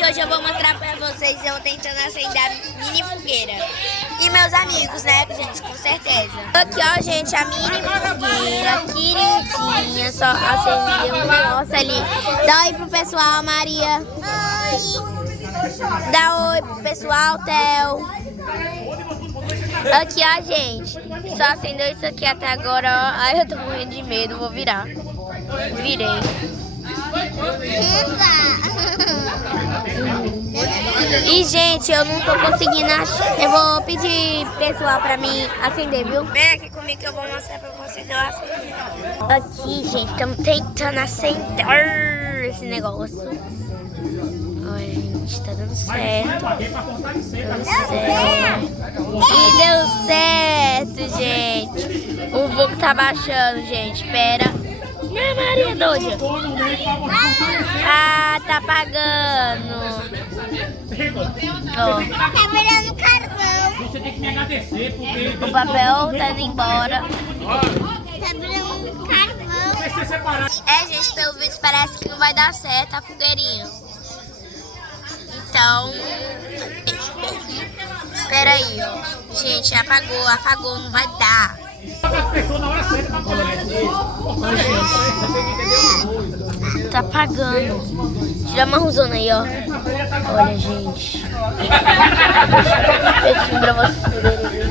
Gente, hoje eu vou mostrar pra vocês eu tentando acender a mini fogueira. E meus amigos, né, gente, com certeza. Aqui, ó, gente, a mini fogueira, queridinha, só acender um negócio ali. Dá oi pro pessoal, Maria. Oi. Dá oi pro pessoal, Theo. Aqui, ó, gente, só acendeu isso aqui até agora, ó. Ai, eu tô morrendo de medo, vou virar. Virei. E, gente, eu não tô conseguindo achar. Eu vou pedir pessoal pra mim acender, viu? Vem aqui comigo que eu vou mostrar pra vocês eu acender. Aqui, gente, estamos tentando acender esse negócio. Olha, gente, tá dando certo. Deu certo. E deu certo, gente. O fogo tá baixando, gente. Espera. Não, Maria doida. Ah, tá apagando. Ó. Tá virando carvão. Você tem que me agradecer porque... O papel tá indo embora. Tá virando carvão. É, gente, pelo visto parece que não vai dar certo a fogueirinha. Então, espera aí, ó. Gente, apagou, não vai dar. Tá apagando. Tira a marronzona aí, ó. Olha, gente. Deixa eu ver pra vocês poderem ver.